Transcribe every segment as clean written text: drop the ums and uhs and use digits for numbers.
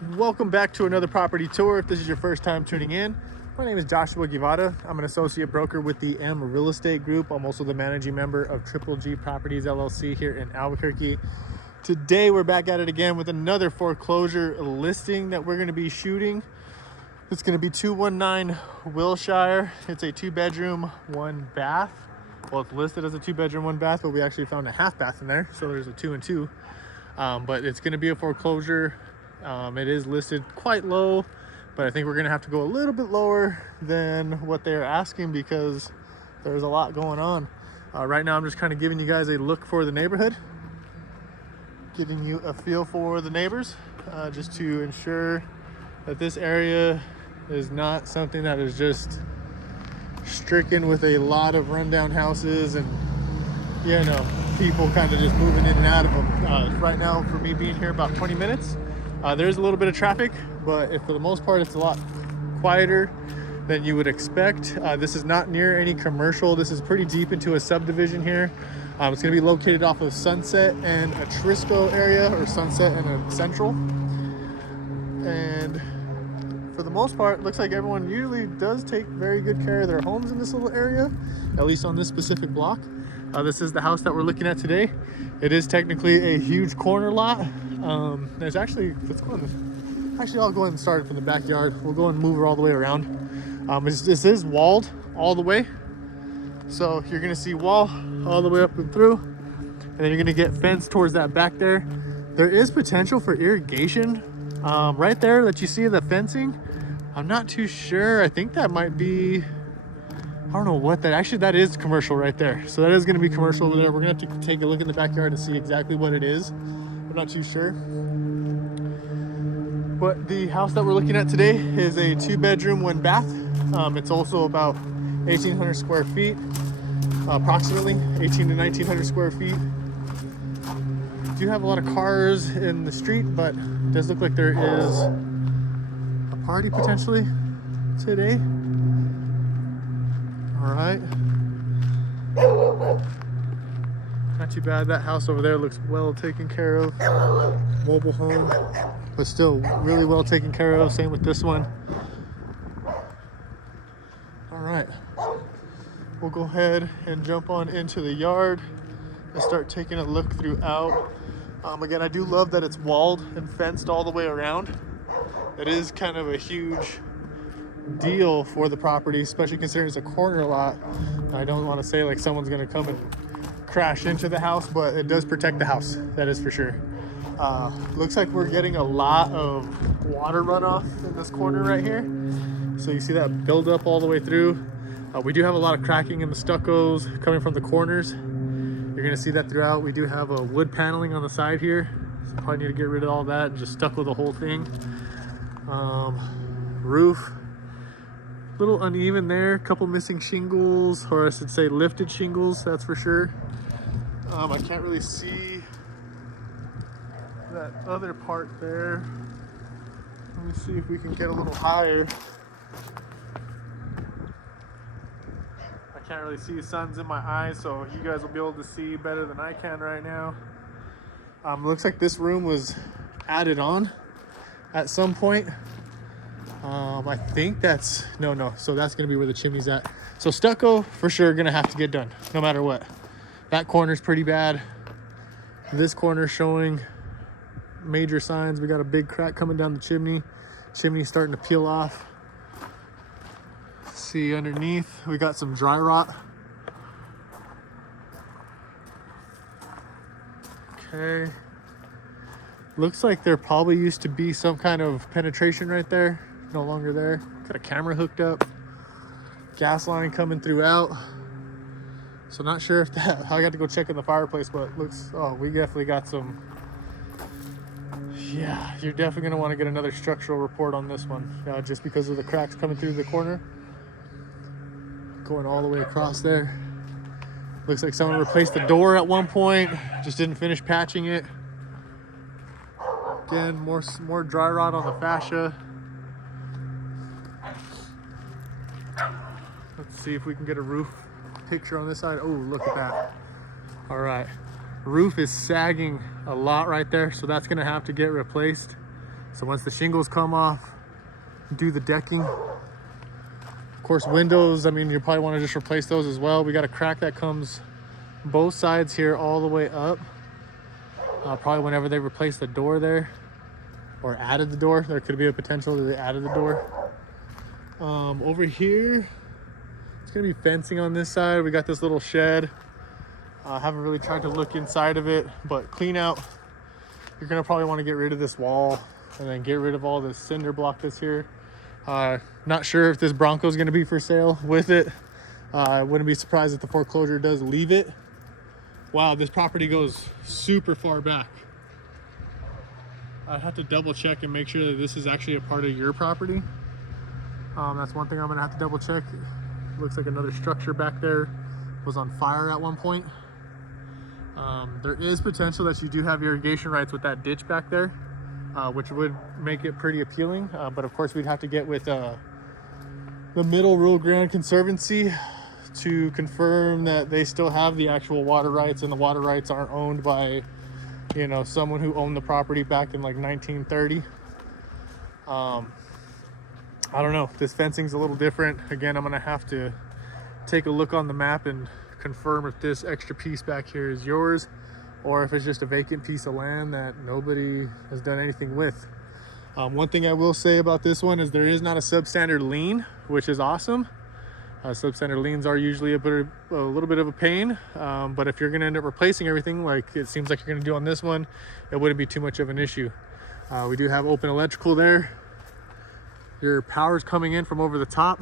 Welcome back to another property tour. If this is your first time tuning in, my name is Joshua Guevara. I'm an associate broker with the M Real Estate Group. I'm also the managing member of Triple G Properties LLC here in Albuquerque. Today we're back at it again with another foreclosure listing that we're going to be shooting. It's going to be 219 Wilshire. It's a 2-bedroom, 1-bath. Well, it's listed as a 2-bedroom, 1-bath, but we actually found a half bath in there, so there's a 2 and 2. But it's going to be a foreclosure. It is listed quite low, but I think we're gonna have to go a little bit lower than what they're asking because there's a lot going on. Right now I'm just kind of giving you guys a look for the neighborhood, giving you a feel for the neighbors, just to ensure that this area is not something that is just stricken with a lot of rundown houses and people kind of just moving in and out of them. Right now, for me being here about 20 minutes, there's a little bit of traffic, but for the most part, it's a lot quieter than you would expect. This is not near any commercial. This is pretty deep into a subdivision here. It's going to be located off of Sunset and a Trisco area, or Sunset and a Central. And for the most part, it looks like everyone usually does take very good care of their homes in this little area, at least on this specific block. This is the house that we're looking at today. It is technically a huge corner lot. There's actually, I'll go ahead and start it from the backyard. We'll go and move her all the way around. This is walled all the way. So you're gonna see wall all the way up and through. And then you're gonna get fence towards that back there. There is potential for irrigation right there that you see the fencing. I'm not too sure. I think that might be, I don't know what that, actually that is commercial right there. So that is gonna be commercial over there. We're gonna have to take a look in the backyard and see exactly what it is. I'm not too sure. But the house that we're looking at today is a 2-bedroom, 1-bath. It's also about 1,800 square feet, approximately 1,800 to 1,900 square feet. Do have a lot of cars in the street, but it does look like there is a party potentially today. All right. Not too bad. That house over there looks well taken care of. Mobile home, but still really well taken care of. Same with this one. All right. We'll go ahead and jump on into the yard and start taking a look throughout. Again, I do love that it's walled and fenced all the way around. It is kind of a huge deal for the property, especially considering it's a corner lot. I don't want to say like someone's going to come and crash into the house, but it does protect the house, that is for sure. Looks like we're getting a lot of water runoff in this corner right here, so you see that build up all the way through. We do have a lot of cracking in the stuccos coming from the corners. You're gonna see that throughout. We do have a wood paneling on the side here, so probably need to get rid of all that and just stucco the whole thing. Roof, a little uneven there, a couple missing shingles, or I should say lifted shingles, that's for sure. I can't really see that other part there. Let me see if we can get a little higher. I can't really see, sun's in my eyes, so you guys will be able to see better than I can right now. Looks like this room was added on at some point. I think that's, no, so that's gonna be where the chimney's at. So stucco for sure gonna have to get done no matter what. That corner's pretty bad. This corner showing major signs. We got a big crack coming down the chimney. Chimney's starting to peel off. See underneath, we got some dry rot. Okay. Looks like there probably used to be some kind of penetration right there. No longer there. Got a camera hooked up. Gas line coming throughout. So not sure if that, I got to go check in the fireplace, but it looks, oh, we definitely got some, yeah, you're definitely going to want to get another structural report on this one, just because of the cracks coming through the corner. Going all the way across there. Looks like someone replaced the door at one point, just didn't finish patching it. Again, more dry rot on the fascia. Let's see if we can get a roof picture on this side. Oh, look at that. All right, roof is sagging a lot right there, so that's gonna have to get replaced. So once the shingles come off, do the decking. Of course, windows, I mean, you probably want to just replace those as well. We got a crack that comes both sides here all the way up. Probably whenever they replaced the door there or added the door, there could be a potential that they added the door. Over here, it's gonna be fencing on this side. We got this little shed. Haven't really tried to look inside of it, but clean out. You're gonna probably want to get rid of this wall and then get rid of all this cinder block that's here. Not sure if this Bronco is gonna be for sale with it. I wouldn't be surprised if the foreclosure does leave it. Wow, this property goes super far back. I have to double check and make sure that this is actually a part of your property. That's one thing I'm gonna have to double check. Looks like another structure back there was on fire at one point. There is potential that you do have irrigation rights with that ditch back there, which would make it pretty appealing. But of course we'd have to get with the Middle Rio Grande Conservancy to confirm that they still have the actual water rights, and the water rights aren't owned by, you know, someone who owned the property back in like 1930. I don't know, this fencing's a little different. Again, I'm gonna have to take a look on the map and confirm if this extra piece back here is yours or if it's just a vacant piece of land that nobody has done anything with. One thing I will say about this one is there is not a substandard lien, which is awesome. Substandard liens are usually a little bit of a pain, but if you're gonna end up replacing everything like it seems like you're gonna do on this one, it wouldn't be too much of an issue. We do have open electrical there. Your power's coming in from over the top.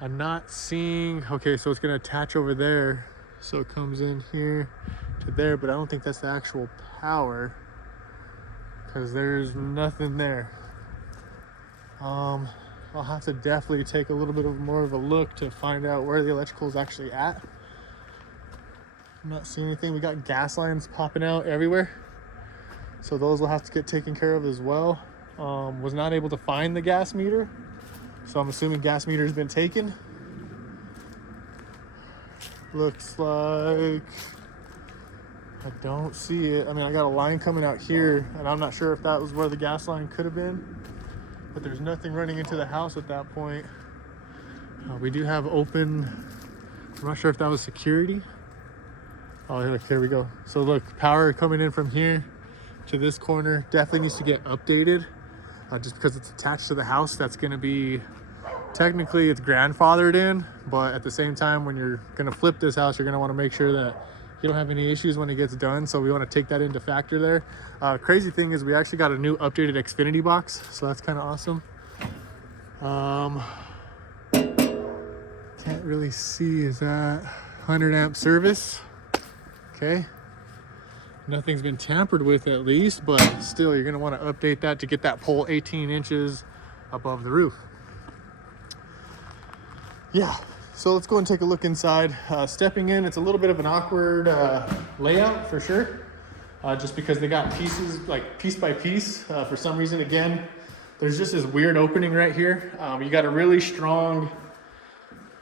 I'm not seeing, okay, so it's gonna attach over there. So it comes in here to there, but I don't think that's the actual power because there's nothing there. I'll have to definitely take a little bit more of a look to find out where the electrical is actually at. I'm not seeing anything. We got gas lines popping out everywhere. So those will have to get taken care of as well. Was not able to find the gas meter, so I'm assuming gas meter has been taken. Looks like I don't see it. I mean, I got a line coming out here, and I'm not sure if that was where the gas line could have been, but there's nothing running into the house at that point. We do have open, I'm not sure if that was security. Oh, look, here we go. So look, power coming in from here to this corner definitely needs to get updated. Just because it's attached to the house, that's going to be, technically it's grandfathered in, but at the same time when you're going to flip this house, you're going to want to make sure that you don't have any issues when it gets done, so we want to take that into factor there. Crazy thing is we actually got a new updated Xfinity box, so that's kind of awesome. Can't really see, is that 100 amp service? Okay. Nothing's been tampered with at least, but still you're going to want to update that to get that pole 18 inches above the roof. Yeah, so let's go and take a look inside. Stepping in, it's a little bit of an awkward layout for sure, just because they got pieces, like piece by piece. For some reason, again, there's just this weird opening right here. You got a really strong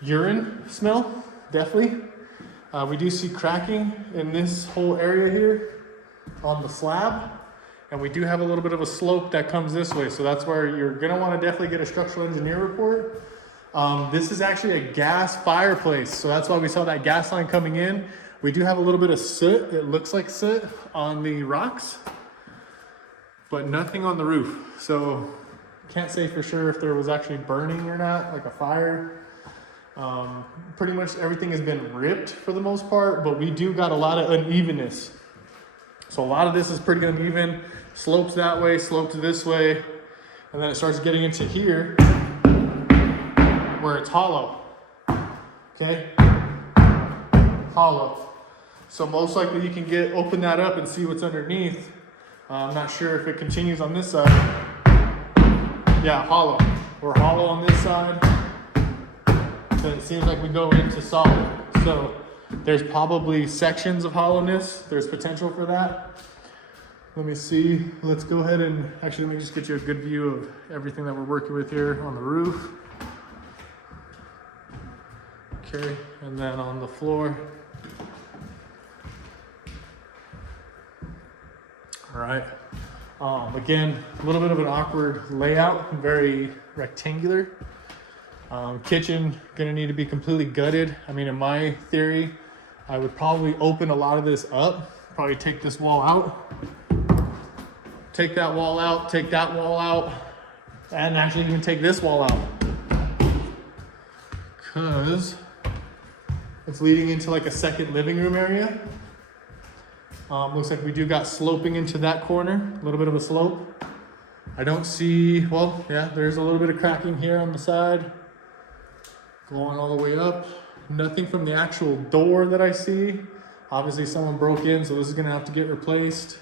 urine smell, definitely. We do see cracking in this whole area here on the slab, and we do have a little bit of a slope that comes this way, so that's where you're going to want to definitely get a structural engineer report. This is actually a gas fireplace, so that's why we saw that gas line coming in. We do have a little bit of soot, it looks like soot on the rocks, but nothing on the roof, so can't say for sure if there was actually burning or not, like a fire. Pretty much everything has been ripped for the most part, but we do got a lot of unevenness. So a lot of this is pretty uneven, slopes that way, slopes this way, and then it starts getting into here where it's hollow. Okay, hollow. So most likely you can open that up and see what's underneath. I'm not sure if it continues on this side. Yeah, hollow. We're hollow on this side. So it seems like we go into solid. So there's probably sections of hollowness. There's potential for that. Let me see. Let's go ahead and actually let me just get you a good view of everything that we're working with here on the roof. Okay, and then on the floor. All right. Again, a little bit of an awkward layout, very rectangular. Kitchen gonna need to be completely gutted. I mean, in my theory, I would probably open a lot of this up, probably take this wall out, take that wall out, take that wall out, and actually even take this wall out. Because it's leading into like a second living room area. Looks like we do got sloping into that corner, a little bit of a slope. I don't see, well, yeah, there's a little bit of cracking here on the side, going all the way up. Nothing from the actual door that I see. Obviously someone broke in, so this is gonna have to get replaced.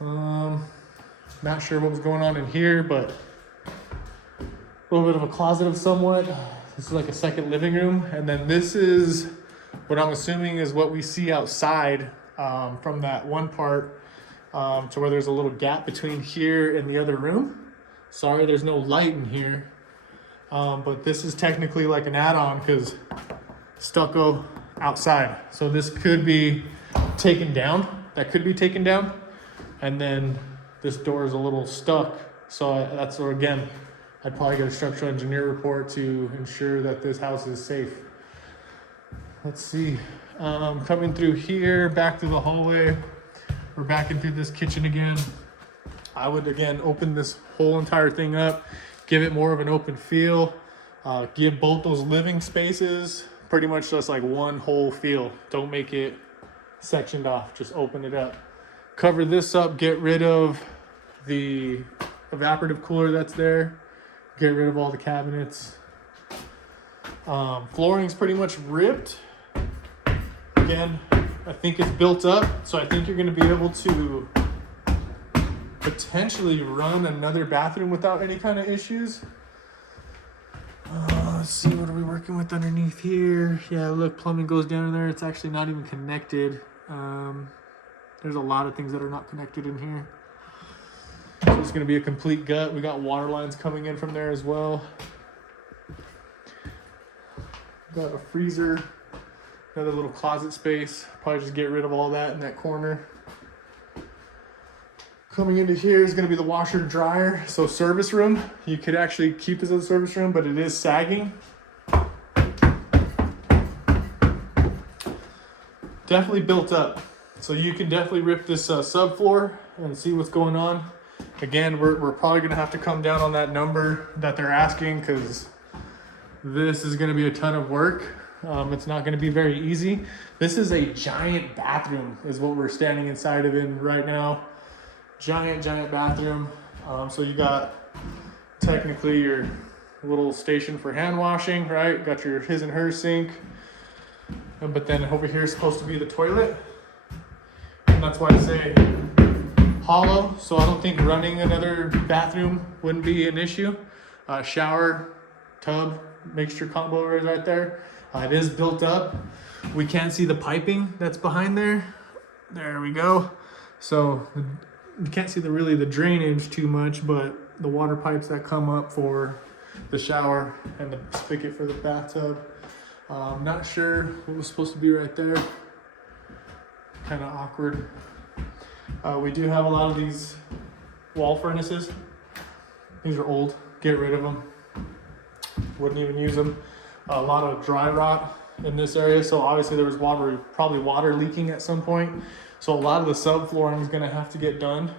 Not sure what was going on in here, but a little bit of a closet of somewhat. This is like a second living room. And then this is what I'm assuming is what we see outside from that one part to where there's a little gap between here and the other room. Sorry, there's no light in here. But this is technically like an add-on because stucco outside. So this could be taken down. That could be taken down. And then this door is a little stuck. So that's where, again, I'd probably get a structural engineer report to ensure that this house is safe. Let's see. Coming through here, back through the hallway. We're backing through this kitchen again. I would, again, open this whole entire thing up, give it more of an open feel, give both those living spaces pretty much just like one whole feel. Don't make it sectioned off, just open it up. Cover this up, get rid of the evaporative cooler that's there, get rid of all the cabinets. Flooring's pretty much ripped. Again, I think it's built up, so I think you're gonna be able to potentially run another bathroom without any kind of issues. Let's see, what are we working with underneath here? Yeah, look, plumbing goes down in there. It's actually not even connected. There's a lot of things that are not connected in here. So it's gonna be a complete gut. We got water lines coming in from there as well. Got a freezer, another little closet space. Probably just get rid of all that in that corner. Coming into here is gonna be the washer and dryer. So service room, you could actually keep this as a service room, but it is sagging. Definitely built up. So you can definitely rip this subfloor and see what's going on. Again, we're probably gonna have to come down on that number that they're asking because this is gonna be a ton of work. It's not gonna be very easy. This is a giant bathroom is what we're standing inside of in right now. Giant bathroom. So you got technically your little station for hand washing, right? Got your his and her sink. But then over here is supposed to be the toilet. And that's why I say hollow. So I don't think running another bathroom wouldn't be an issue. Shower, tub, mixture combo is right there. It is built up. We can't see the piping that's behind there. There we go. So you can't see really the drainage too much, but the water pipes that come up for the shower and the spigot for the bathtub. Not sure what was supposed to be right there. Kind of awkward. We do have a lot of these wall furnaces. These are old, get rid of them. Wouldn't even use them. A lot of dry rot in this area. So obviously there was water, probably water leaking at some point. So a lot of the subflooring is gonna have to get done.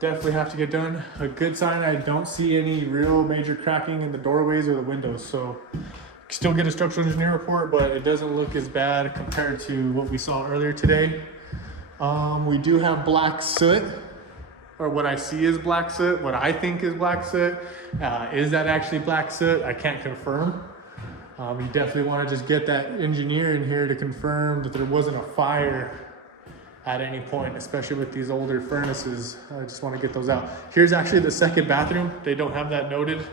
Definitely have to get done. A good sign, I don't see any real major cracking in the doorways or the windows. So still get a structural engineer report, but it doesn't look as bad compared to what we saw earlier today. We do have black soot, or what I see is black soot, what I think is black soot. Is that actually black soot? I can't confirm. You definitely want to just get that engineer in here to confirm that there wasn't a fire at any point, especially with these older furnaces. I just want to get those out. Here's actually the second bathroom. They don't have that noted.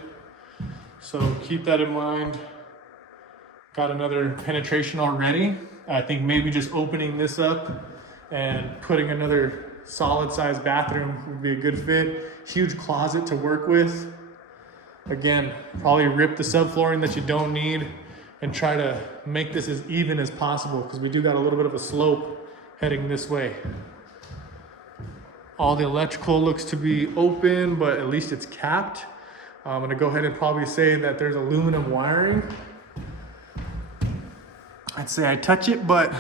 So keep that in mind. Got another penetration already. I think maybe just opening this up and putting another solid sized bathroom would be a good fit. Huge closet to work with. Again, probably rip the subflooring that you don't need and try to make this as even as possible because we do got a little bit of a slope heading this way. All the electrical looks to be open, but at least it's capped. I'm gonna go ahead and probably say that there's aluminum wiring. I'd say I touch it, but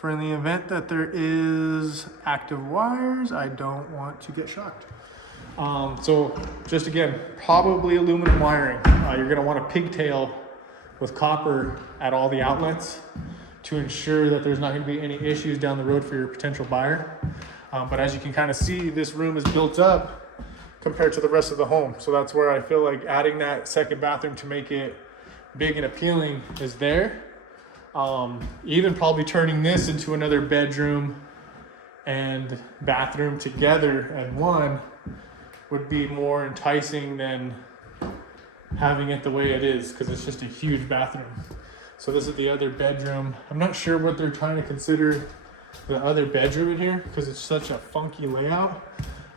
for in the event that there is active wires, I don't want to get shocked. So just again, probably aluminum wiring. You're gonna want a pigtail with copper at all the outlets to ensure that there's not gonna be any issues down the road for your potential buyer. But as you can kind of see, this room is built up compared to the rest of the home. So that's where I feel like adding that second bathroom to make it big and appealing is there. Even probably turning this into another bedroom and bathroom together in one would be more enticing than having it the way it is, because it's just a huge bathroom. So this is the other bedroom. I'm not sure what they're trying to consider the other bedroom in here because it's such a funky layout.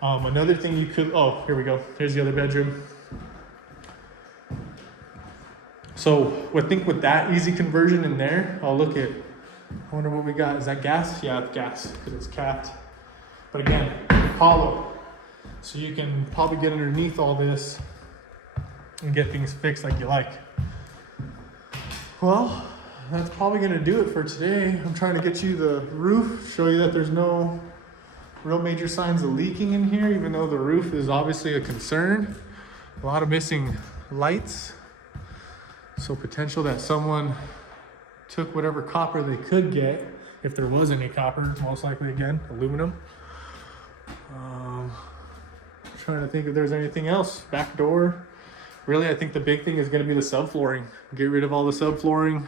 Another thing you could, oh, here we go. Here's the other bedroom. So I think with that easy conversion in there, I'll look at, I wonder what we got. Is that gas? Yeah, it's gas because it's capped. But again, hollow. So you can probably get underneath all this and get things fixed like you like. Well, that's probably gonna do it for today. I'm trying to get you the roof, show you that there's no real major signs of leaking in here, even though the roof is obviously a concern. A lot of missing lights. So potential that someone took whatever copper they could get, if there was any copper, most likely again, aluminum. Trying to think if there's anything else. Back door. Really, I think the big thing is going to be the subflooring. Get rid of all the subflooring.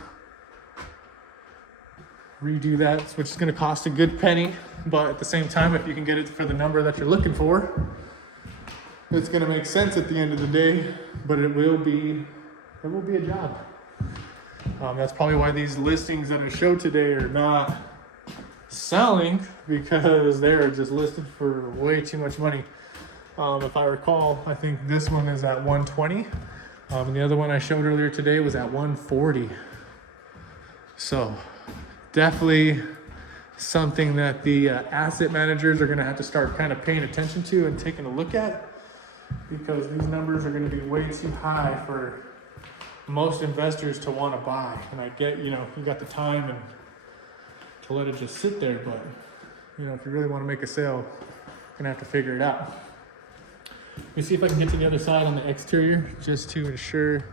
Redo that, which is going to cost a good penny. But at the same time, if you can get it for the number that you're looking for, it's going to make sense at the end of the day. But it will be a job. That's probably why these listings that I showed today are not selling, because they're just listed for way too much money. If I recall, I think this one is at 120, and the other one I showed earlier today was at 140. So definitely something that the asset managers are going to have to start kind of paying attention to and taking a look at, because these numbers are going to be way too high for most investors to want to buy. And I get, you got the time and to let it just sit there, but if you really want to make a sale, you're gonna have to figure it out. Let me see if I can get to the other side on the exterior, just to ensure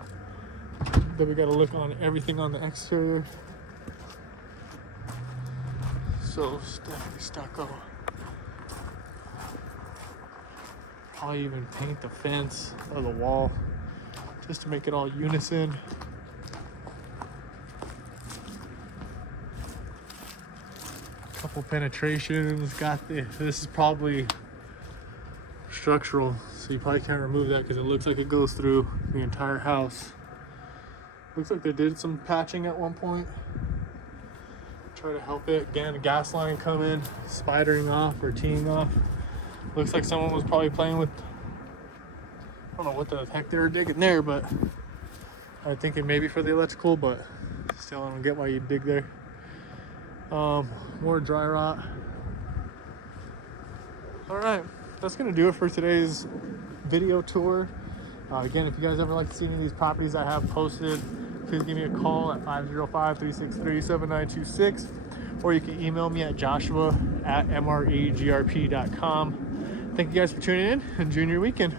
that we got to look on everything on the exterior. So it's definitely stucco. Probably even paint the fence or the wall just to make it all unison. Couple penetrations. Got this is probably structural, so you probably can't remove that because it looks like it goes through the entire house. Looks like they did some patching at one point. Try to help it. Again, a gas line coming, spidering off or teeing off. Looks like someone was probably playing with, I don't know what the heck they were digging there, but I think it may be for the electrical, but still I don't get why you'd dig there. More dry rot. All right, that's gonna do it for today's video tour. Again, if you guys ever like to see any of these properties I have posted, please give me a call at 505-363-7926, or you can email me at joshua@mregrp.com. Thank you guys for tuning in. Enjoy your weekend.